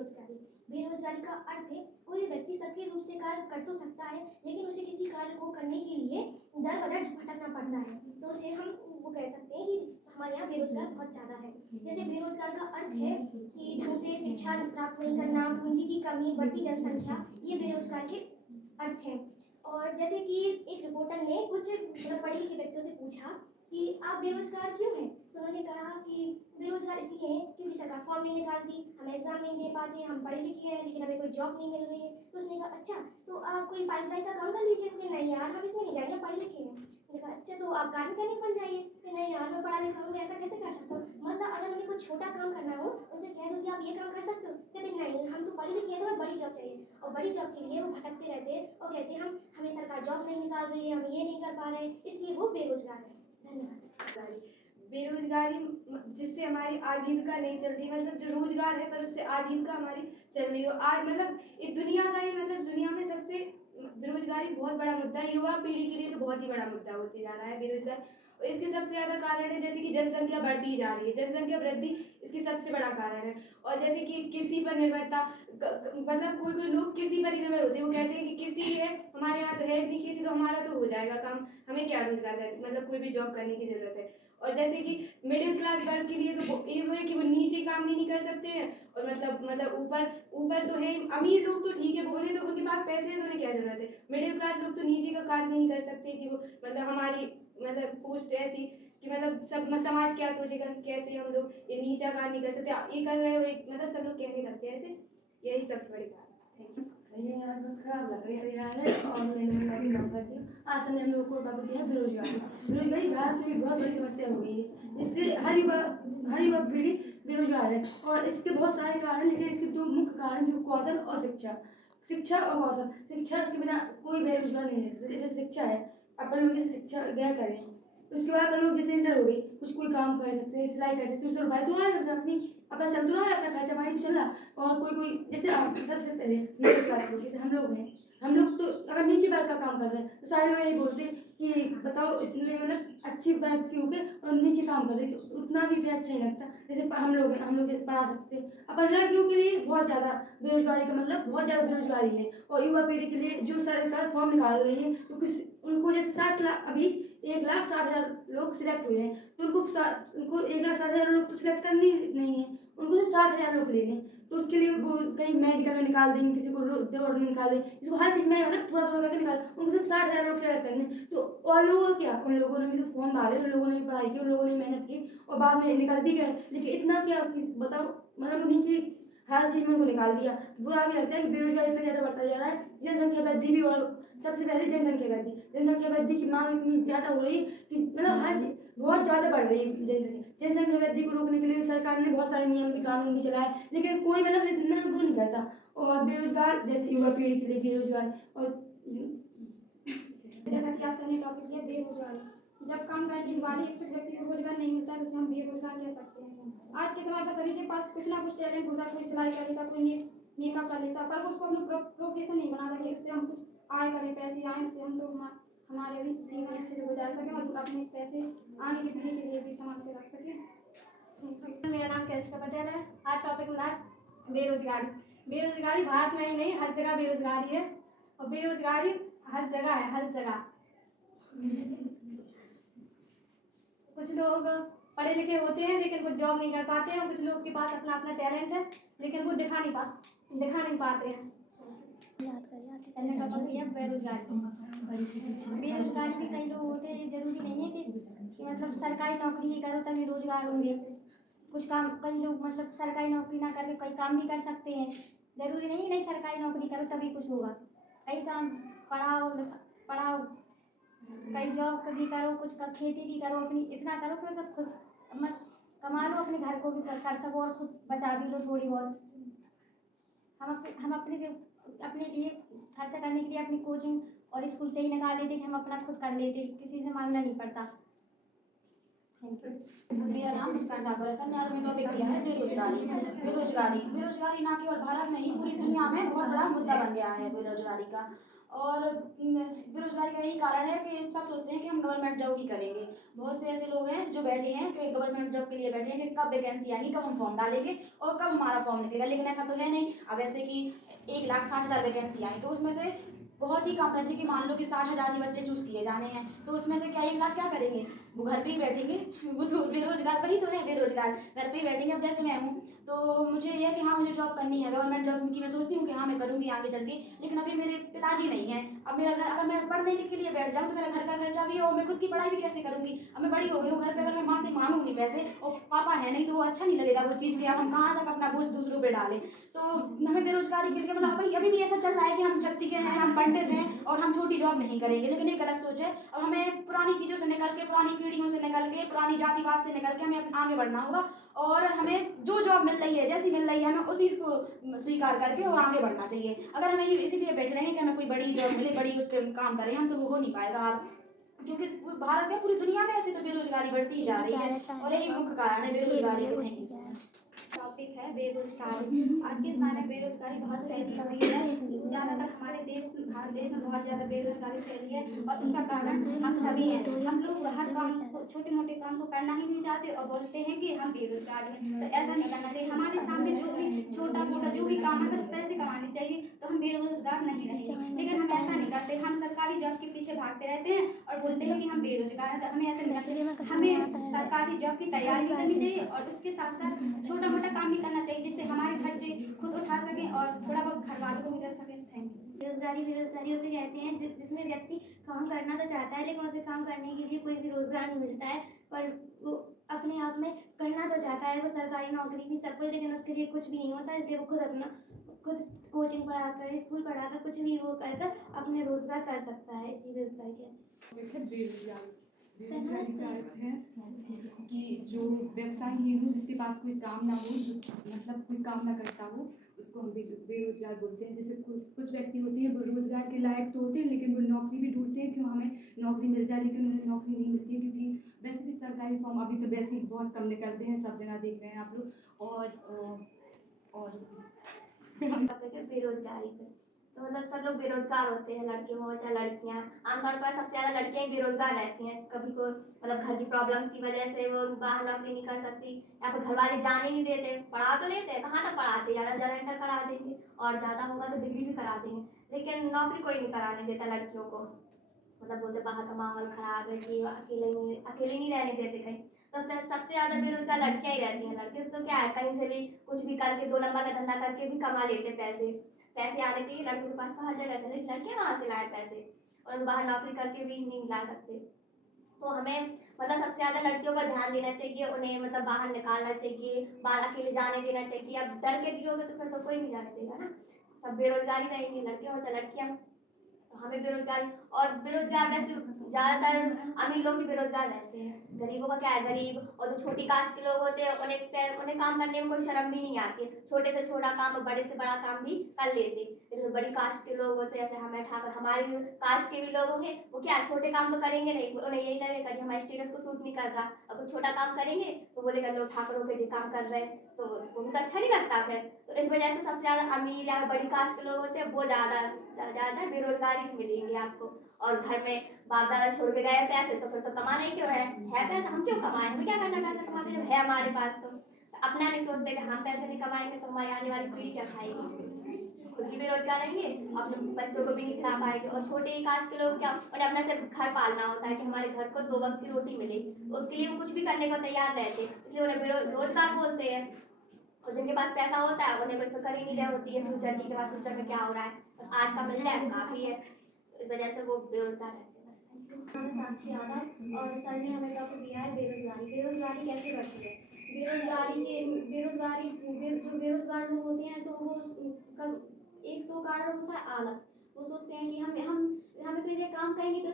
बेरोजगारी। बेरोजगारी का अर्थ है कोई व्यक्ति सक्रिय रूप से कार्य कर तो सकता है, लेकिन उसे किसी कार्य को करने के लिए दर बदर भटकना पड़ता है, तो उसे हम वो कह सकते हैं कि हमारे यहाँ बेरोजगार बहुत ज़्यादा है। जैसे बेरोजगार का अर्थ है कि ढंग से शिक्षा प्राप्त नहीं करना, पूंजी की कमी, बढ़ती जनसंख्या, ये बेरोजगार के अर्थ हैं। और जैसे कि एक रिपोर्टर ने कुछ पढ़े लिखे व्यक्तियों से पूछा कि आप बेरोजगार क्यों हैं, तो उन्होंने कहा कि बेरोजगार इसलिए हैं क्योंकि सरकार फॉर्म नहीं निकालती, हम एग्जाम नहीं दे पाते, हम पढ़े लिखे हैं लेकिन हमें कोई जॉब नहीं मिल रही है। तो उसने कहा अच्छा तो आप कोई पाइपलाइन का काम कर लीजिए। कि नहीं यार हम इसमें नहीं जाएंगे, पढ़े लिखे हैं। मैंने कहा अच्छा तो आप कार मैकेनिक बन जाइए। कि नहीं यार मैं पढ़ा लिखा हूँ, ऐसा कैसे कर सकता हूँ। मतलब अगर उन्हें कुछ छोटा काम करना हो, उनसे कह दो कि आप ये काम कर सकते हो, कहते नहीं हम तो पढ़े लिखे हैं, तो हमें बड़ी जॉब चाहिए। और बड़ी जॉब के लिए वो भटकते रहते हैं और कहते हैं हमें सरकार जॉब नहीं निकाल रही है, हम ये नहीं कर पा रहे हैं, इसलिए वो बेरोजगार है। धन्यवाद। बेरोजगारी जिससे हमारी आजीविका नहीं चलती, मतलब जो रोजगार है पर उससे आजीविका हमारी चल रही हो। आज मतलब इस दुनिया का ही मतलब दुनिया में सबसे बेरोजगारी बहुत बड़ा मुद्दा है। युवा पीढ़ी के लिए तो बहुत ही बड़ा मुद्दा होते जा रहा है बेरोजगार। और इसके सबसे ज़्यादा कारण है जैसे कि जनसंख्या बढ़ती जा रही है, जनसंख्या वृद्धि इसकी सबसे बड़ा कारण है। और जैसे कि कृषि पर निर्भरता, मतलब कोई कोई लोग कृषि पर ही निर्भर होते हैं। वो कहते हैं कि कृषि है हमारे यहाँ तो है इतनी खेती, तो हमारा तो हो जाएगा काम, हमें क्या रोजगार करने मतलब कोई भी जॉब करने की जरूरत है। और जैसे कि मिडिल क्लास वर्ग के लिए तो ये है कि वो नीचे काम भी नहीं कर सकते हैं, और मतलब ऊपर तो है अमीर लोग तो ठीक है, वो उन्हें तो उनके पास पैसे हैं तो उन्हें क्या जरूरत है। मिडिल क्लास लोग तो नीचे का कार्य नहीं कर सकते कि वो मतलब हमारी मतलब पोस्ट ऐसी कि मतलब सब समाज क्या सोचेगा कि कैसे हम लोग ये नीचा कार्य नहीं कर सकते, ये कर रहे हो एक मतलब सब लोग कहने लगते हैं ऐसे। यही सबसे बड़ी बात है। खराब लग रही है और मैंने काम करती हूँ। आज हमने हम लोग को टॉपिक दिया बेरोजगारी। बेरोजगारी भारत की बहुत बड़ी समस्या हो गई है। इससे हर युवा पीढ़ी बेरोजगार है और इसके बहुत सारे कारण, लेकिन इसके दो मुख्य कारण जो कौशल और शिक्षा और कौशल। शिक्षा के बिना कोई बेरोजगार नहीं है। जैसे शिक्षा है, अपन लोग जैसे शिक्षा ग्रहण करें, उसके बाद अपन लोग जैसे इंटर हो गई, कुछ कोई काम कर सकते हैं, सिलाई कर सकते हैं, उससे भाई तो अपना चल तो रहा है, अपना खर्चा पानी तो चल रहा। और कोई जैसे आप सबसे पहले मिडिल क्लास लोग जैसे हम लोग हैं, हम लोग तो अगर नीचे वर्ग का काम कर रहे हैं तो सारे लोग यही बोलते हैं कि बताओ इतने मतलब अच्छी वर्ग के हो गए और नीचे काम कर रहे हैं, तो उतना भी अच्छा नहीं लगता। जैसे हम लोग हैं, हम लोग जैसे पढ़ा सकते हैं। अपन लड़कियों के लिए बहुत ज़्यादा बेरोजगारी का मतलब बहुत ज़्यादा बेरोजगारी है। और युवा पीढ़ी के लिए जो सरकार फॉर्म निकाल रही है, तो उनको जैसे 60 लाख, अभी 1,60,000 लोग सिलेक्ट हुए हैं, तो उनको 1,60,000 लोग तो सिलेक्ट करनी नहीं है, उनको सिर्फ 60,000 लोग लेने। तो उसके लिए वो कहीं मेडिकल में निकाल देंगे, किसी को दौड़ में निकाल देंगे, किसी को हर चीज़ में मतलब थोड़ा थोड़ा करके निकाल, उनको सिर्फ 60,000 लोग सिलेक्ट करने। तो और लोगों को क्या, उन लोगों ने भी तो फॉर्म डाले, उन लोगों ने भी पढ़ाई की, उन लोगों ने मेहनत की और बाद में निकल भी गए। लेकिन इतना क्या कि बताओ, मतलब उन्हीं की हर चीज़ में उनको निकाल दिया। बुरा भी लगता है कि बेरोजगारी इतना ज़्यादा बढ़ता जा रहा है। जनसंख्या वृद्धि भी, और सबसे पहले जनसंख्या वृद्धि की मांग इतनी ज़्यादा हो रही है कि मतलब हर चीज़ बहुत ज़्यादा बढ़ रही है। जनसंख्या वृद्धि को रोकने के लिए सरकार ने बहुत सारे नियम भी, कानून भी चलाए, लेकिन कोई मतलब इतना वो नहीं करता। और बेरोजगार जैसे युवा पीढ़ी के लिए बेरोजगार और जैसा कि आज हमने टॉपिक दिया बेरोजगारी। जब काम करने के बाद ही इच्छुक व्यक्ति को रोजगार नहीं मिलता है तो उसे हम बेरोजगार कह सकते हैं। आज के समय पर सभी के पास कुछ ना कुछ टैलेंट होता है, कोई सिलाई कर लेता, कोई मेकअप कर लेता, पर उसको अपना प्रोफेशन नहीं बनाता कि उससे हम कुछ आय करें, पैसे आए, उससे हम तो हमारे भी जीवन अच्छे से गुजार सकें और अपने पैसे आगे की पीढ़ी के लिए भी संभाल के रख सकें। मेरा नाम कैशिका पटेल है। आज टॉपिक मिला बेरोजगारी। बेरोजगारी भारत में ही नहीं, हर जगह बेरोजगारी है और बेरोजगारी हर जगह है, हर जगह। कुछ लोग पढ़े लिखे होते हैं लेकिन वो जॉब नहीं कर पाते हैं, कुछ लोग के पास अपना अपना टैलेंट है लेकिन वो दिखा नहीं पाते हैं। बेरोजगारी भी कई लोग होते हैं, जरूरी नहीं है कि मतलब सरकारी नौकरी ही करो तभी रोजगार होंगे। कुछ काम कई लोग मतलब सरकारी नौकरी ना करके कई काम भी कर सकते हैं। जरूरी नहीं सरकारी नौकरी करो तभी कुछ होगा। कई काम पढ़ाओ, कई जॉब भी करो, कुछ खेती भी करो, अपनी इतना करो कि मतलब खुद कमा लो, अपने घर को भी कर सको और खुद बचा भी लो थोड़ी बहुत। हम अपने लिए खर्चा करने के लिए अपनी कोचिंग और स्कूल से ही निकाल लेते कि हम अपना खुद कर लेते, किसी से मांगना नहीं पड़ता। मेरा नाम मुस्कान ठाकुर है। सर ने आज में टॉपिक दिया है बेरोजगारी। बेरोजगारी ना केवल भारत में ही पूरी दुनिया में बहुत बड़ा मुद्दा बन गया है बेरोजगारी का। और बेरोजगारी का यही कारण है कि सब सोचते हैं कि हम गवर्नमेंट जॉब ही करेंगे। बहुत से ऐसे लोग हैं जो बैठे हैं कि गवर्नमेंट जॉब के लिए बैठे हैं कि कब वैकेंसी आएगी, कब हम फॉर्म डालेंगे और कब हमारा फॉर्म निकलेगा, लेकिन ऐसा तो है नहीं। अब ऐसे कि 1,60,000 वैकेंसी आई तो उसमें से बहुत ही कम, ऐसे कि मान लो कि 60,000 ही बच्चे चूज किए जाने हैं, तो उसमें से क्या 1 लाख क्या करेंगे? वो घर पे ही बैठेंगे। वो तो बेरोजगार, वही तो है बेरोजगार, घर पे ही बैठेंगे। अब जैसे मैं हूँ तो मुझे यह है कि हाँ मुझे जॉब करनी है, गवर्नमेंट जॉब की मैं सोचती हूँ कि हाँ मैं करूँगी आगे चल के, लेकिन अभी मेरे पिताजी नहीं हैं। अब मेरा घर, अगर मैं पढ़ने के लिए बैठ जाऊँ तो मेरा घर का खर्चा भी है और मैं खुद की पढ़ाई भी कैसे करूँगी? अब मैं बड़ी हो गई हूँ, घर पे अगर मैं माँ से मांगूंगी पैसे और पापा है नहीं तो वो अच्छा नहीं लगेगा वो चीज़ कि अब हम कहाँ तक अपना बोझ दूसरों पे डालें। तो हमें बेरोजगारी के लिए मतलब अभी भी ऐसा चल रहा है कि हम शक्ति के हैं, हम पंडित हैं और हम छोटी जॉब नहीं करेंगे, लेकिन ये गलत सोच है। अब हमें पुरानी चीज़ों से निकल के, पुरानी पीढ़ियों से निकल के, पुरानी जातिवाद से निकल के हमें आगे बढ़ना होगा और हमें जो जॉब मिल रही है, जैसी मिल रही है, हमें उसी को स्वीकार करके और आगे बढ़ना चाहिए। अगर हमें इसीलिए बैठे रहेंगे कि हमें कोई बड़ी जॉब मिले, बड़ी उस पर काम करें हम, तो वो हो नहीं पाएगा। आप क्योंकि भारत में, पूरी दुनिया में ऐसी तो बेरोजगारी बढ़ती ही जा रही है और यही मुख्य कारण है बेरोजगारी के। Thank you so much. Topic है बेरोजगारी। आज के समय में बेरोजगारी बहुत फैली हुई है। ज़्यादातर हमारे भारत देश में बहुत ज़्यादा बेरोजगारी फैली है और उसका कारण हम सभी हैं। हम लोग हर काम को, छोटे मोटे काम को करना ही नहीं चाहते और बोलते हैं कि हम बेरोजगार हैं। तो ऐसा नहीं करना चाहिए। हमारे सामने जो भी छोटा मोटा जो भी काम है, बस पैसे कमाने चाहिए, तो हम बेरोजगार नहीं रहेंगे। लेकिन हम ऐसा नहीं करते। हम सरकारी जॉब के पीछे भागते रहते हैं और बोलते हैं कि हम बेरोजगार हैं। तो हमें ऐसा नहीं करना चाहिए। हमें सरकारी जॉब की तैयारी भी करनी चाहिए और उसके साथ साथ छोटा मोटा काम भी करना चाहिए, जिससे हमारे खर्चे खुद उठा सकें और थोड़ा बहुत घर वालों को भी दे सकें। Thank you. बेरोजगारी उसे कहते हैं जिसमें व्यक्ति काम करना तो चाहता है लेकिन उसे काम करने के लिए कोई भी रोजगार नहीं मिलता है, पर वो अपने आप में करना तो चाहता है, वो सरकारी नौकरी भी सब कुछ, लेकिन उसके लिए कुछ भी नहीं होता, इसलिए वो खुद कोचिंग पढ़ाकर, स्कूल पढ़ाकर, कुछ भी वो कर अपने रोजगार कर सकता है। इसी बेरोजगारी के बेरोजगारी का अर्थ है कि जो व्यवसायहीन हो, जिसके पास कोई काम ना हो, जो मतलब कोई काम ना करता हो, उसको हम बेरोजगार बोलते हैं। जैसे कुछ व्यक्ति होते हैं वो रोजगार के लायक तो होते हैं, लेकिन वो नौकरी भी ढूंढते हैं कि हमें नौकरी मिल जाए, लेकिन उन्हें नौकरी नहीं मिलती है, क्योंकि वैसे भी सरकारी फॉर्म अभी तो वैसे ही बहुत कम निकलते हैं, सब जगह देख रहे हैं आप लोग। और बेरोजगारी पे तो मतलब सब लोग बेरोजगार होते हैं, लड़के हो चाहे लड़कियां। आमतौर पर सबसे ज्यादा लड़कियां ही बेरोजगार रहती हैं। कभी को मतलब घर की प्रॉब्लम्स की वजह से वो बाहर नौकरी नहीं कर सकती, या फिर घर वाले जाने नहीं देते। पढ़ा तो लेते हैं, कहाँ तक पढ़ाते, ज़्यादा से ज़्यादा इंटर करा देंगे और ज़्यादा होगा तो डिग्री भी करा देंगे, लेकिन नौकरी कोई नहीं कराने देता लड़कियों को। मतलब बोलते बाहर का माहौल खराब है कि अकेले नहीं रहने देते कहीं। तो सबसे ज़्यादा बेरोजगार लड़कियां ही रहती हैं। लड़के तो क्या है, कहीं से भी कुछ भी करके 2 नंबर का धंधा करके भी कमा लेते पैसे आने चाहिए लड़कों के पास तो हर जगह से, लेकिन लड़के कहाँ से लाए पैसे, और बाहर नौकरी करके भी नहीं ला सकते। तो हमें मतलब सबसे ज़्यादा लड़कियों पर ध्यान देना चाहिए, उन्हें मतलब बाहर निकालना चाहिए, बाहर अकेले जाने देना चाहिए। अब डर के जियोगे तो फिर तो कोई नहीं जाने देगा ना, सब बेरोजगारी रहेंगे, लड़के हो चाहे लड़कियाँ। तो हमें बेरोजगारी, और बेरोजगार वैसे ज़्यादातर अमीर लोग ही बेरोजगार रहते हैं। गरीबों का क्या है, गरीब और जो छोटी कास्ट के लोग होते हैं उन्हें काम करने में कोई शर्म भी नहीं आती है। छोटे से छोटा काम और बड़े से बड़ा काम भी कर लेते। लेकिन जो बड़ी कास्ट के लोग होते हैं, जैसे हमें ठाकर, हमारी कास्ट के भी लोग होंगे, वो क्या छोटे काम तो करेंगे नहीं, उन्हें यही लगेगा कि हमारे स्टेटस को सूट नहीं कर रहा। अब कोई छोटा काम करेंगे तो बोलेगा लोग ठाकरों के जो काम कर रहे हैं, तो उनको अच्छा नहीं लगता फिर। तो इस वजह से सबसे ज़्यादा अमीर या बड़ी कास्ट के लोग होते हैं वो ज़्यादा बेरोजगारी मिलेंगी आपको। और घर में बाप दादा छोड़ के गए पैसे, तो फिर तो कमाना ही क्यों है पैसा, हम क्यों कमाएं, हमें क्या करना पैसा कमाते जब है हमारे पास। तो अपना नहीं सोचते कि हम पैसे नहीं कमाएंगे तो हमारी आने वाली पीढ़ी क्या खाएगी। खुद ही बेरोजगार रहेंगे, अपने बच्चों को भी नहीं खिला पाएंगे। और छोटे ही कास्ट के लोग क्या, उन्हें अपना सिर्फ घर पालना होता है कि हमारे घर को 2 वक्त की रोटी मिले, तो उसके लिए वो कुछ भी करने को तैयार रहते, इसलिए उन्हें बेरोजगार बोलते हैं। और जिनके पास पैसा होता है उन्हें कोई फिक्र ही नहीं रह होती है फ्यूचर की, बाद फ्यूचर में क्या हो रहा है, बस आज का मिल जाए काफ़ी है। इस वजह से वो बेरोजगार रहते हैं। मैं साक्षी यादव, और सर ने हमें टॉपिक दिया है बेरोजगारी कैसे बढ़ती है। जो बेरोजगार लोग होते हैं तो वो एक तो कारण होता है आलस। वो सोचते हैं कि हमें तो ये काम करेंगे तो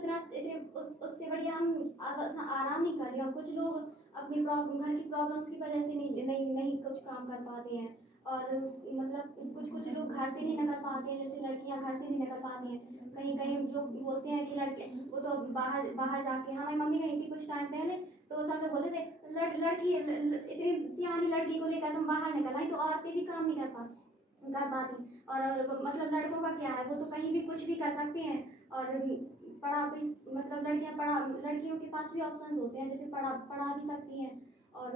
उससे बढ़िया हम आराम नहीं कर रहे। और कुछ लोग अपनी घर की प्रॉब्लम्स की वजह से नहीं कुछ काम कर पाते हैं। और मतलब कुछ लोग घर से नहीं निकल पाते हैं, जैसे लड़कियां घर से नहीं निकल पाती हैं। कहीं जो बोलते हैं कि लड़के वो तो बाहर जाके, हमारी मम्मी गई थी कुछ टाइम पहले, तो सब लोग बोलते थे लड़की इतनी सियानी लड़की को लेकर तुम बाहर निकल आई, तो औरतें भी काम नहीं कर पाती। घर बात नहीं। और मतलब लड़कों का क्या है, वो तो कहीं भी कुछ भी कर सकते हैं। और पढ़ा भी मतलब लड़कियों के पास भी ऑप्शंस होते हैं, जैसे पढ़ा भी सकती हैं। और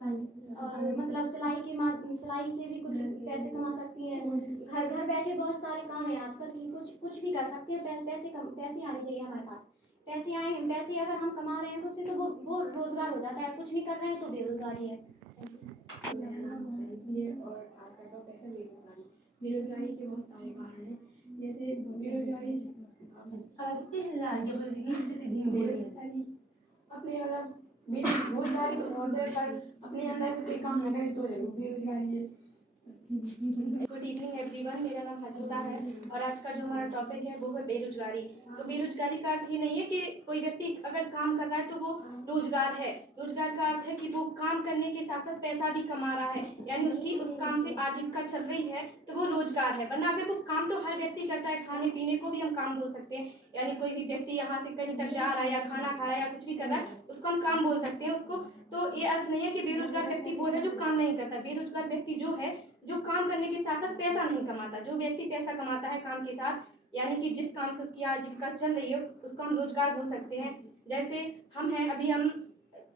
मतलब सिलाई से भी कुछ पैसे कमा सकती हैं। घर बैठे बहुत सारे काम हैं आजकल की, कुछ भी कर सकते हैं। पैसे आने चाहिए हमारे पास। पैसे अगर हम कमा रहे हैं उससे तो वो रोजगार हो जाता है। कुछ नहीं कर रहे हैं तो बेरोजगारी है। और आज का टॉपिक है बेरोजगारी। बेरोजगारी के बहुत सारे कारण हैं, जैसे बेरोजगारी अपने मतलब बेरोजगारी तो बहुत है, पर अपने अंदर से कोई काम न करे तो बेरोजगारी है। गुड इवनिंग एवरीवन, मेरा नाम हर्षिता है और आज का जो हमारा टॉपिक है वो है बेरोजगारी। तो बेरोजगारी का अर्थ ये नहीं है कि कोई व्यक्ति अगर काम कर रहा है तो वो रोजगार है। रोजगार का अर्थ है कि वो काम करने के साथ साथ पैसा भी कमा रहा है, यानी उसकी उस काम से आजीविका चल रही है, तो वो रोजगार है। वरना अगर वो काम तो हर व्यक्ति करता है, खाने पीने को भी हम काम बोल सकते हैं, यानी कोई भी व्यक्ति यहाँ से कहीं तक जा रहा है या खाना खा रहा है या कुछ भी कर रहा है उसको हम काम बोल सकते हैं उसको। तो ये अर्थ नहीं है कि बेरोजगार व्यक्ति वो है जो काम नहीं करता। बेरोजगार व्यक्ति जो है जो काम करने के साथ साथ पैसा नहीं कमाता। जो व्यक्ति पैसा कमाता है काम के साथ, यानी कि जिस काम से उसकी आजीविका चल रही है, उसको हम रोजगार बोल सकते हैं। जैसे हम हैं, अभी हम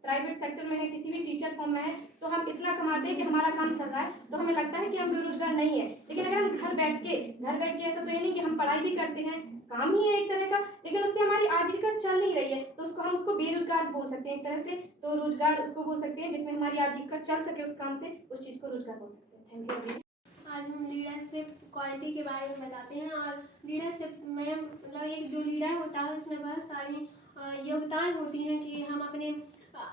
प्राइवेट सेक्टर में है, किसी भी टीचर फॉर्म में है, तो हम इतना कमाते हैं कि हमारा काम चल रहा है, तो हमें लगता है कि हम बेरोजगार नहीं है। लेकिन अगर हम घर बैठ के ऐसा तो ये नहीं कि हम पढ़ाई भी करते हैं, काम ही है एक तरह का, लेकिन उससे हमारी आजीविका चल नहीं रही है, तो हम उसको बेरोजगार बोल सकते हैं एक तरह से। तो रोजगार उसको बोल सकते हैं जिसमें हमारी आजीविका चल सके, उस काम से, उस चीज को रोजगार बोल सकते हैं। Thank you. आज हम लीडरशिप क्वालिटी के बारे में बताते हैं। और लीडरशिप में मतलब एक जो लीडर होता है उसमें बहुत सारी योगदान होती हैं कि हम अपने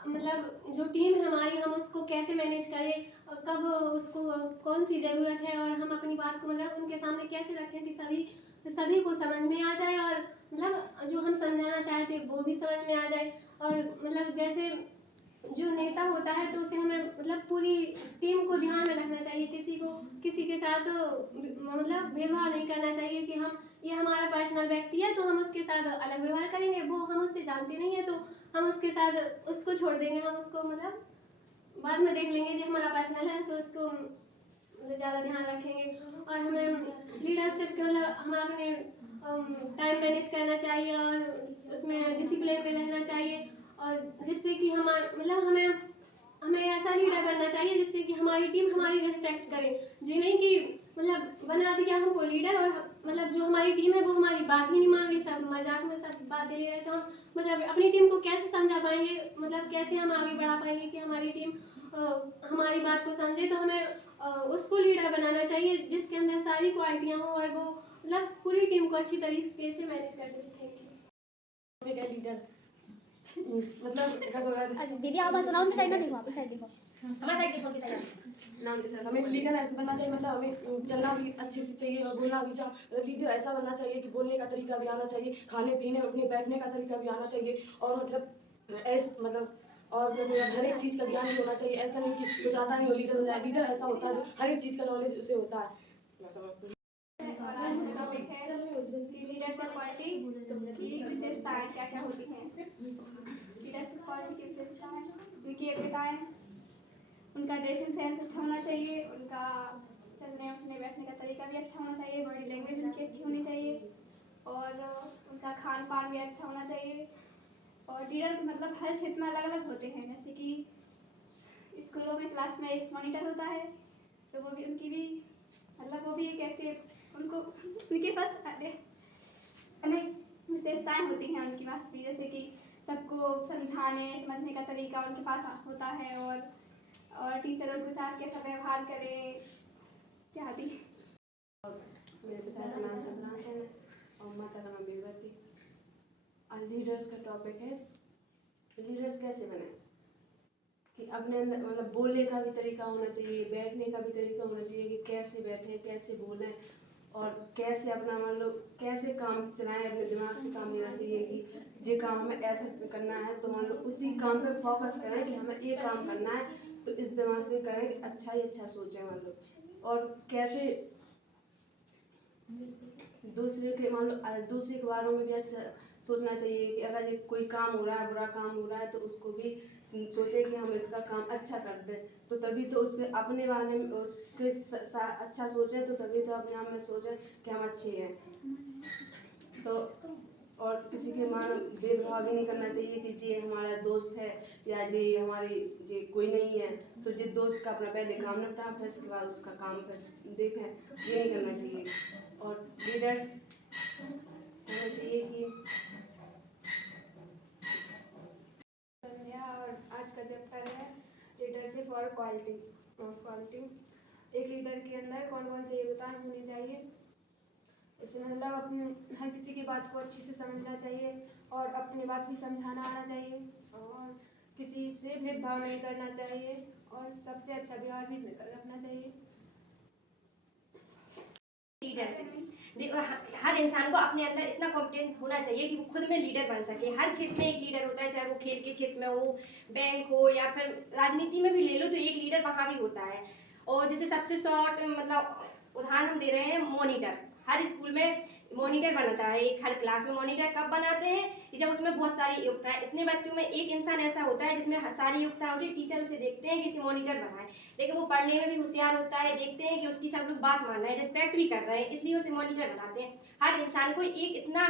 मतलब जो टीम है हमारी, हम उसको कैसे मैनेज करें, कब उसको कौन सी ज़रूरत है, और हम अपनी बात को मतलब उनके सामने कैसे रखें कि सभी को समझ में आ जाए, और मतलब जो हम समझाना चाहते हैं वो भी समझ में आ जाए। और मतलब जैसे जो नेता होता है तो उसे हमें मतलब पूरी टीम को ध्यान में रखना चाहिए। किसी के साथ मतलब भेदभाव नहीं करना चाहिए कि ये हमारा पर्सनल व्यक्ति है तो हम उसके साथ अलग व्यवहार करेंगे, वो हम उससे जानते नहीं है तो हम उसके साथ उसको छोड़ देंगे, हम उसको मतलब बाद में देख लेंगे। जो हमारा पर्सनल है तो उसको मतलब ज़्यादा ध्यान रखेंगे। और हमें लीडरशिप के मतलब हम अपने टाइम मैनेज करना चाहिए और उसमें डिसिप्लिन में रहना चाहिए, और जिससे कि हमें ऐसा लीडर बनना चाहिए जिससे कि हमारी टीम हमारी रिस्पेक्ट करे। जी नहीं कि मतलब बना दिया हमको लीडर और मतलब जो हमारी टीम है वो हमारी बात ही नहीं मान रही, सब मजाक में सब बातें ले रहे, तो हम मतलब अपनी टीम को कैसे समझा पाएंगे, मतलब कैसे हम आगे बढ़ा पाएंगे कि हमारी टीम हमारी बात को समझे। तो हमें उसको लीडर बनाना चाहिए जिसके अंदर सारी क्वालिटियाँ हों और वो मतलब पूरी टीम को अच्छी तरीके से मैनेज कर सके। Thank you. लीडर मतलब दीदी आप सुनाओ, उनकी साइड ना देखो, आप साइड देखो, हमारी साइड देखो, उनकी साइड। नाम के साथ हमें लीडर ऐसा बनना चाहिए, मतलब हमें चलना भी अच्छे से चाहिए और बोलना भी लीडर ऐसा बनना चाहिए कि बोलने का तरीका भी आना चाहिए, खाने पीने उठने बैठने का तरीका भी आना चाहिए, और मतलब और हर एक चीज़ का ध्यान भी होना चाहिए। ऐसा नहीं कि कुछ आता नहीं हो लीडर हो जाए। लीडर ऐसा होता है जो हर एक चीज़ का नॉलेज उसे होता है। और आज का टॉपिक है लीडरशिप क्वालिटी की विशेषताएं क्या क्या होती हैं। लीडरशिप क्वालिटी की विशेषताएं, उनकी योग्यताएं, उनका ड्रेसिंग सेंस अच्छा होना चाहिए, उनका चलने उठने बैठने का तरीका भी अच्छा होना चाहिए, बॉडी लैंग्वेज उनकी अच्छी होनी चाहिए, और उनका खान पान भी अच्छा होना चाहिए। और लीडर मतलब हर क्षेत्र में अलग अलग होते हैं, जैसे कि स्कूलों में क्लास में एक मॉनिटर होता है, तो वो भी उनकी भी मतलब वो भी कैसे उनके पास अनेक विशेषताएं होती हैं उनके पास भी, जैसे कि सबको समझने का तरीका उनके पास होता है, और टीचरों के साथ कैसा व्यवहार करें इत्यादि। मेरे पिता का नाम सतनाम है और माता का नाम बेबती। आज लीडर्स का टॉपिक है लीडर्स कैसे बने, कि अपने अंदर मतलब बोलने का भी तरीका होना चाहिए, बैठने का भी तरीका होना चाहिए कि कैसे बैठें, कैसे बोलें, और कैसे अपना मतलब कैसे काम चलाएं। अपने दिमाग पे काम लेना चाहिए कि ये काम हमें ऐसा करना है, तो मतलब उसी काम पे फोकस करें कि हमें ये काम करना है, तो इस दिमाग से करें कि अच्छा ही अच्छा सोचें मतलब। और कैसे दूसरे के बारे में भी अच्छा सोचना चाहिए कि अगर ये कोई काम हो रहा है, बुरा काम हो रहा है, तो उसको भी सोचे कि हम इसका काम अच्छा कर दें, तो तभी तो उसके अपने बारे में उसके अच्छा सोचें, तो तभी तो अपने आप में सोचें कि हम अच्छे हैं। तो और किसी के मान भेदभाव भी नहीं करना चाहिए कि ये हमारा दोस्त है या ये हमारी ये कोई नहीं है, तो जिस दोस्त का अपना पहले काम निपटा फिर इसके बाद उसका काम फिर देखें, ये नहीं करना चाहिए। और लीडर्स होना चाहिए कि संध्या, और आज का चैप्टर है लीडरशिप और क्वालिटी। एक लीडर के अंदर कौन कौन से योग्यताएं होनी चाहिए, उसे मतलब अपने हर किसी की बात को अच्छे से समझना चाहिए और अपनी बात भी समझाना आना चाहिए और किसी से भेदभाव नहीं करना चाहिए और सबसे अच्छा व्यवहार भी रखना चाहिए। लीडरशिप, हर इंसान को अपने अंदर इतना कॉन्फिडेंस होना चाहिए कि वो खुद में लीडर बन सके। हर क्षेत्र में एक लीडर होता है, चाहे वो खेल के क्षेत्र में हो, बैंक हो, या फिर राजनीति में भी ले लो तो एक लीडर वहाँ भी होता है। और जैसे सबसे शॉर्ट मतलब उदाहरण हम दे रहे हैं, मॉनिटर। हर स्कूल में मॉनिटर बनाता है, एक हर क्लास में मॉनिटर कब बनाते हैं कि जब उसमें बहुत सारी योग्यताएं, इतने बच्चों में एक इंसान ऐसा होता है जिसमें सारी योग्यताएं होती है, टीचर उसे देखते हैं कि इसे मॉनिटर बनाए, लेकिन वो पढ़ने में भी होशियार होता है, देखते हैं कि उसकी सब लोग बात मान रहे हैं, रिस्पेक्ट भी कर रहे हैं, इसलिए उसे मॉनिटर बनाते हैं। हर इंसान को एक इतना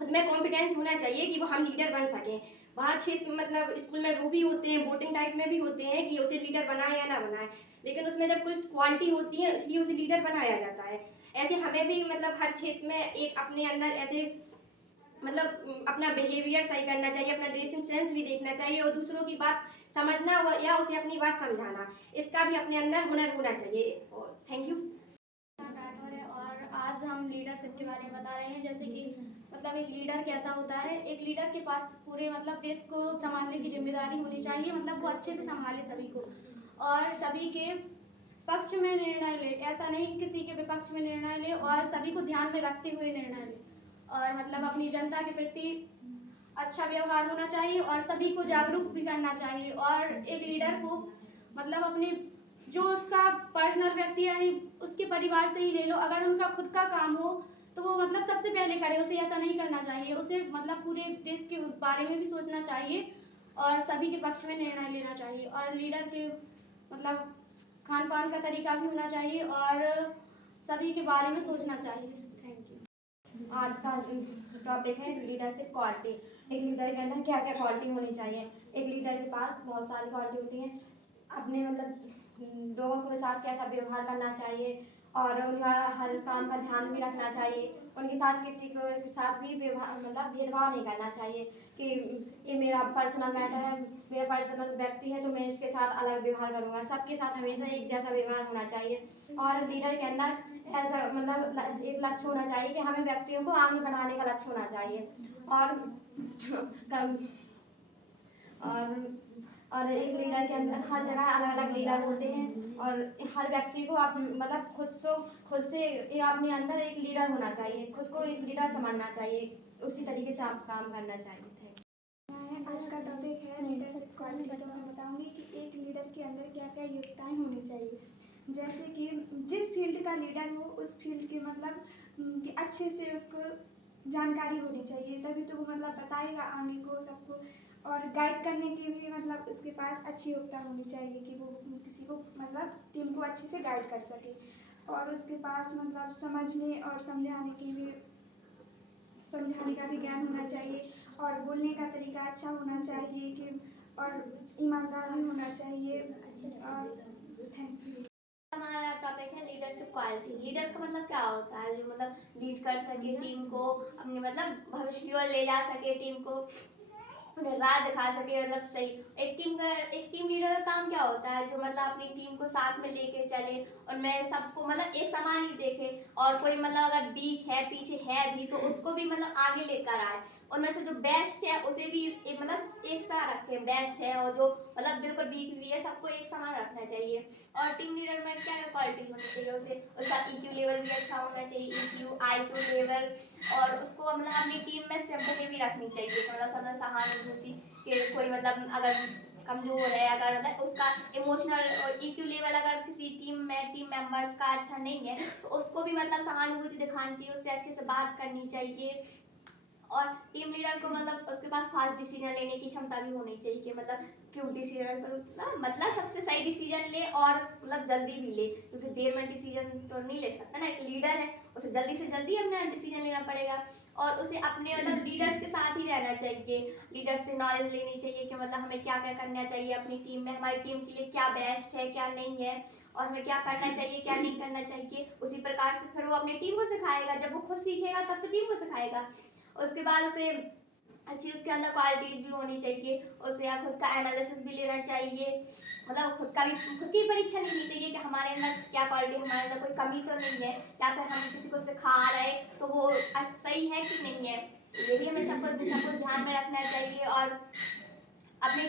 खुद में कॉन्फिडेंस होना चाहिए कि वो हम लीडर बन सकें। वहाँ क्षेत्र मतलब स्कूल में वो भी होते हैं, वोटिंग टाइप में भी होते हैं कि उसे लीडर बनाए या ना बनाए, लेकिन उसमें जब कुछ क्वालिटी होती है इसलिए उसे लीडर बनाया जाता है। ऐसे हमें भी मतलब हर क्षेत्र में एक अपने अंदर ऐसे मतलब अपना बिहेवियर सही करना चाहिए, अपना ड्रेसिंग सेंस भी देखना चाहिए और दूसरों की बात समझना या उसे अपनी बात समझाना, इसका भी अपने अंदर हुनर होना चाहिए। और थैंक यू। और आज हम लीडरशिप के बारे में बता रहे हैं, जैसे कि मतलब एक लीडर कैसा होता है। एक लीडर के पास पूरे मतलब देश को संभालने की जिम्मेदारी होनी चाहिए, मतलब वो अच्छे से संभाले सभी को और सभी के पक्ष में निर्णय ले, ऐसा नहीं किसी के विपक्ष में निर्णय ले और सभी को ध्यान में रखते हुए निर्णय ले, और मतलब अपनी जनता के प्रति अच्छा व्यवहार होना चाहिए और सभी को जागरूक भी करना चाहिए। और एक लीडर को मतलब अपने जो उसका पर्सनल व्यक्ति यानी उसके परिवार से ही ले लो, अगर उनका खुद का काम हो तो वो मतलब सबसे पहले करे, उसे ऐसा नहीं करना चाहिए, उसे मतलब पूरे देश के बारे में भी सोचना चाहिए और सभी के पक्ष में निर्णय लेना चाहिए। और लीडर के मतलब खान पान का तरीका भी होना चाहिए और सभी के बारे में सोचना चाहिए। Thank you. आज का टॉपिक है लीडरशिप क्वालिटी। एक लीडर के अंदर क्या क्या क्वालिटी होनी चाहिए। एक लीडर के पास बहुत सारी क्वालिटी होती हैं, अपने मतलब लोगों के साथ कैसा व्यवहार करना चाहिए और उनका हर काम का ध्यान भी रखना चाहिए, उनके साथ किसी को के साथ भी व्यवहार मतलब भेदभाव नहीं करना चाहिए कि ये मेरा पर्सनल मैटर है, मेरा पर्सनल व्यक्ति है तो मैं इसके साथ अलग व्यवहार करूँगा। सबके साथ हमेशा एक जैसा व्यवहार होना चाहिए। और लीडर के अंदर ऐसा मतलब एक लक्ष्य होना चाहिए कि हमें व्यक्तियों को आगे बढ़ाने का लक्ष्य होना चाहिए। और एक लीडर के अंदर हर जगह अलग अलग लीडर होते हैं और हर व्यक्ति को आप मतलब खुद से अपने अंदर एक लीडर होना चाहिए, खुद को एक लीडर समझना चाहिए, उसी तरीके से आप काम करना चाहिए। आज का टॉपिक है लीडरशिप क्वालिटी। तो मैं बताऊंगी कि एक लीडर के अंदर क्या क्या योग्यताएं होनी चाहिए। जैसे कि जिस फील्ड का लीडर हो उस फील्ड के मतलब कि अच्छे से उसको जानकारी होनी चाहिए, तभी तो वो मतलब बताएगा आगे को सबको। और गाइड करने की भी मतलब उसके पास अच्छी योग्यता होनी चाहिए कि वो किसी को मतलब टीम को अच्छे से गाइड कर सके। और उसके पास मतलब समझने और समझाने का भी ज्ञान होना चाहिए और बोलने का तरीका अच्छा होना चाहिए कि और ईमानदार भी होना चाहिए। और थैंक यू। हमारा टॉपिक है लीडरशिप क्वालिटी। लीडर का मतलब क्या होता है, जो मतलब लीड कर सके टीम को, अपने मतलब भविष्य की ओर ले जा सके टीम को, उन्हें राह दिखा सके, मतलब सही। एक टीम लीडर का काम क्या होता है, जो मतलब अपनी टीम को साथ में लेके चले, उनमें सबको मतलब एक समान ही देखे और कोई मतलब अगर वीक है पीछे है भी तो उसको भी मतलब आगे लेकर आए, उनमें से जो बेस्ट है उसे भी मतलब एक सा रखे, बेस्ट है और जो मतलब बिल्कुल वीक भी है सबको एक समान रखना चाहिए। और टीम लीडर में क्या क्वालिटी होनी चाहिए, उसे उसका EQ लेवल भी अच्छा होना चाहिए, EQ IQ लेवल, और उसको मतलब अपनी टीम में सिंपैथी भी रखनी चाहिए, मतलब सब सहानुभूति कि कोई मतलब अगर कमजोर है, अगर मतलब उसका इमोशनल और EQ लेवल अगर किसी टीम मेंबर्स का अच्छा नहीं है तो उसको भी मतलब सहानुभूति दिखानी चाहिए, उससे अच्छे से बात करनी चाहिए। और टीम लीडर को मतलब उसके पास फास्ट डिसीजन लेने की क्षमता भी होनी चाहिए कि मतलब क्यों डिसीजन मतलब सबसे सही डिसीजन ले और मतलब जल्दी भी ले, क्योंकि देर में डिसीजन तो नहीं ले सकता ना। एक लीडर है, उसे जल्दी से जल्दी अपना डिसीजन लेना पड़ेगा और उसे अपने मतलब लीडर्स के साथ ही रहना चाहिए। लीडर्स से नॉलेज लेनी चाहिए कि मतलब हमें क्या क्या करना चाहिए अपनी टीम में, हमारी टीम के लिए क्या बेस्ट है क्या नहीं है और हमें क्या करना चाहिए क्या नहीं करना चाहिए। उसी प्रकार से फिर वो अपनी टीम को सिखाएगा। जब वो खुद सीखेगा तब तो टीम को सिखाएगा। उसके बाद उसे अच्छी उसके अंदर क्वालिटीज भी होनी चाहिए। उसे खुद का एनालिसिस भी लेना चाहिए, मतलब खुद की परीक्षा लेनी चाहिए कि हमारे अंदर क्या क्वालिटी, हमारे अंदर कोई कमी तो नहीं है या फिर हम किसी को सिखा रहे तो वो सही है कि नहीं है। ये भी हमें सबको ध्यान में रखना चाहिए और अपनी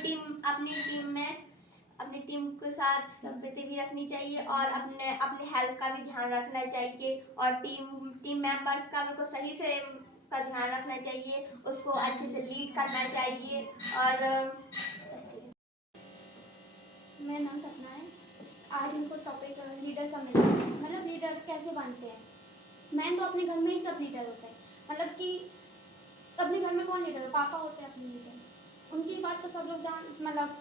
टीम के साथ संगति भी रखनी चाहिए और अपने हेल्थ का भी ध्यान रखना चाहिए और टीम मेंबर्स का बिल्कुल सही से उसका ध्यान रखना चाहिए, उसको अच्छे से लीड करना चाहिए। और मेरा नाम सपना है। आज इनको टॉपिक लीडर का मिला, मतलब लीडर कैसे बनते हैं। मैं तो अपने घर में ही सब लीडर होते हैं, मतलब कि अपने घर में कौन लीडर, पापा होते हैं अपने लीडर। उनकी बात तो सब लोग मतलब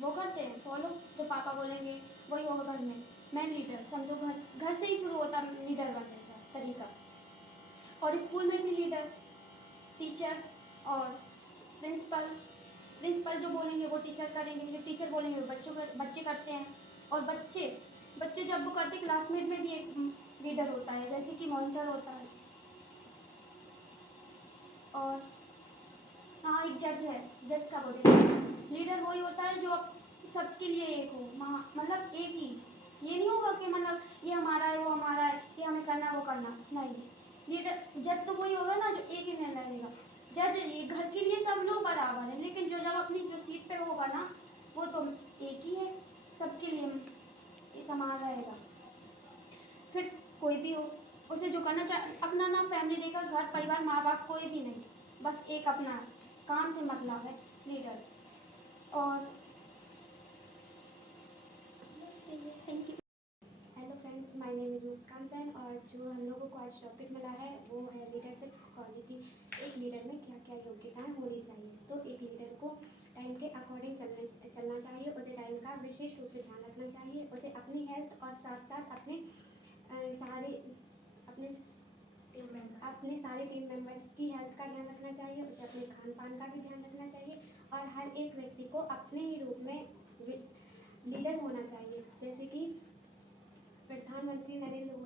वो करते हैं फॉलो, जो पापा बोलेंगे वही होगा घर में। मैं लीडर समझो, घर से ही शुरू होता लीडर बनने का तरीका। और स्कूल में भी लीडर, टीचर्स और प्रिंसिपल जो बोलेंगे वो टीचर करेंगे, जो टीचर बोलेंगे वो बच्चे करते हैं। और बच्चे जब वो करते, क्लासमेट में भी एक लीडर होता है, जैसे कि मॉनिटर होता है। और हाँ, एक जज है, जज का बोलते हैं। लीडर वही होता है जो सबके लिए एक हो, मतलब एक ही। ये नहीं होगा कि मतलब ये हमारा है वो हमारा है, ये हमें करना वो करना, नहीं। लीडर जज तो वही होगा ना जो एक ही निर्णय लेगा। जज ये घर के लिए सब लोग बराबर है, लेकिन जो जब अपनी जो सीट पे होगा ना वो तो एक ही है, सबके लिए समान रहेगा। फिर कोई भी हो, उसे जो करना चाहे, अपना ना फैमिली देखा, घर परिवार माँ बाप कोई भी नहीं, बस एक अपना काम से मतलब है लीडर। और thank you. Hello friends, my name is Muskan Sain और जो हम लोगों को आज टॉपिक मिला है वो है लीडरशिप क्वालिटी। एक लीडर में क्या क्या योग्यताएं होनी चाहिए। तो एक लीडर को टाइम के अकॉर्डिंग चलना चाहिए, उसे टाइम का विशेष रूप से ध्यान रखना चाहिए, उसे अपनी हेल्थ और साथ साथ अपने सारे टीम मेंबर्स की हेल्थ का ध्यान रखना चाहिए, उसे अपने खान पान का भी ध्यान रखना चाहिए और हर एक व्यक्ति को अपने ही रूप में लीडर होना चाहिए। जैसे कि प्रधानमंत्री नरेंद्र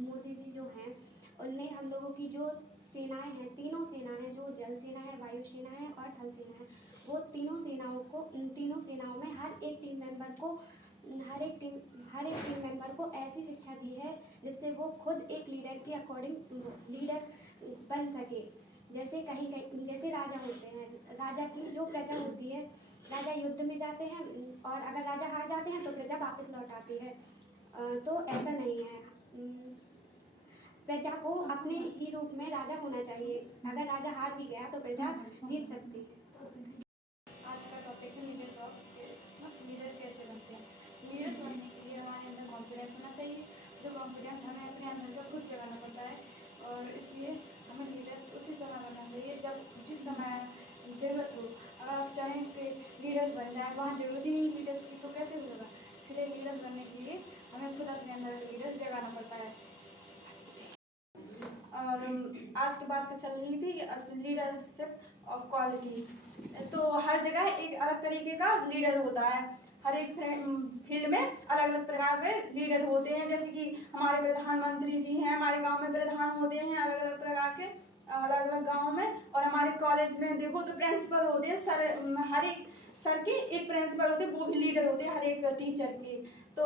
मोदी जी जो हैं, उनने हम लोगों की जो सेनाएं हैं, तीनों सेनाएं, जो जल सेना है, वायु सेना है और थल सेना है, वो तीनों सेनाओं में हर एक टीम मेंबर को ऐसी शिक्षा दी है जिससे वो खुद एक लीडर के अकॉर्डिंग लीडर बन सके। जैसे जैसे राजा होते हैं, राजा की जो प्रजा होती है, राजा युद्ध में जाते हैं और अगर राजा हार जाते हैं तो प्रजा वापस लौट आती है। तो ऐसा नहीं है, प्रजा को अपने ही रूप में राजा होना चाहिए। अगर राजा हार भी गया तो प्रजा जीत सकती है। आज का टॉपिक है लीडर्स कैसे बनते हैं। लीडर्स बनने के लिए हमारे अंदर कॉन्फिडेंस होना चाहिए, जो कॉन्फिडेंस हमें अपने अंदर का खुद जगाना पड़ता है और इसलिए हमें लीडर्स उसी समय बनना चाहिए जब जिस समय ज़रूरत हो। अगर आप चाहें कि लीडर्स बन जाए, वहाँ ज़रूरत ही नहीं लीडर्स की तो कैसे होगा। इसलिए लीडर्स बनने के लिए हमें खुद अपने अंदर लीडर्स जगाना पड़ता है। आज की बात चल रही थी लीडरशिप ऑफ क्वालिटी। तो हर जगह एक अलग तरीके का लीडर होता है, हर एक फील्ड में अलग अलग प्रकार के लीडर होते हैं। जैसे कि हमारे प्रधानमंत्री जी हैं, हमारे गांव में प्रधान होते हैं अलग अलग प्रकार के, अलग अलग गाँव में। और हमारे कॉलेज में देखो तो प्रिंसिपल होते हैं, हर एक सर के एक प्रिंसिपल होते हैं, वो भी लीडर होते हैं हर एक टीचर के। तो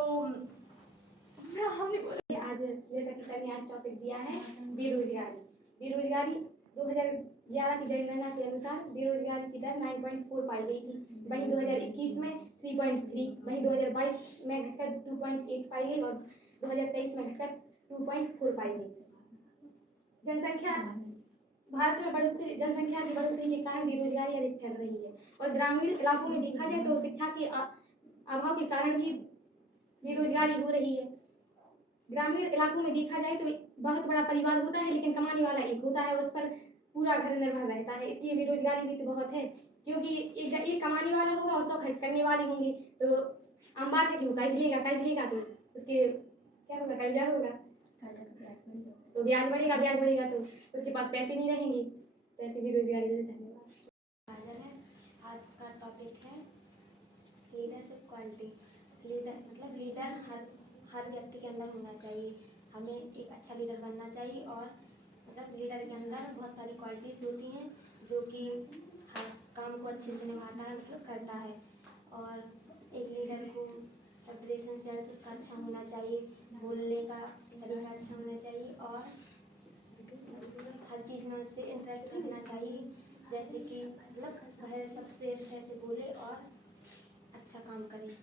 हमने आज जैसा कि सर ने आज टॉपिक दिया है बेरोजगारी 2011 की जनगणना के अनुसार बेरोजगारी की दर 9.4 पाई गई थी। वहीं 2021 में 3.3, वहीं 2022 में घटकर 2.8 पाई गई और 2023 में घटकर 2.4 पाई गई। भारत में जनसंख्या की बढ़ोतरी के कारण बेरोजगारी अधिक फैल रही है और ग्रामीण इलाकों में देखा जाए तो शिक्षा के अभाव के कारण भी बेरोजगारी हो रही है। ग्रामीण इलाकों में देखा जाए तो बहुत बड़ा परिवार होता है लेकिन कमाने वाला एक होता है, उस पर पूरा घर निर्भर रहता है, इसलिए बेरोजगारी भी तो बहुत है। क्योंकि एक कमाने वाला होगा और 100 खर्च करने वाली होंगी, तो आम बात है कि वो कर्ज लेगा तो उसके क्या होगा, कर्जा होगा, तो ब्याज बढ़ेगा तो उसके पास पैसे नहीं रहेंगे, तो ऐसे बेरोजगारी से धन्यवाद। आज का टॉपिक है लीडरशिप क्वालिटी। लीडर मतलब लीडर हर व्यक्ति के अंदर होना चाहिए। हमें एक अच्छा लीडर बनना चाहिए और मतलब लीडर के अंदर बहुत सारी क्वालिटीज़ होती हैं जो कि हर काम को अच्छे से निभाता है, मतलब करता है। और एक लीडर को प्रेजेंस सेंस उसका अच्छा होना चाहिए, बोलने का तरीका अच्छा होना चाहिए और हर चीज़ में उससे इंटरेक्ट रखना चाहिए, जैसे कि मतलब वह सबसे अच्छे से बोले और अच्छा काम करे।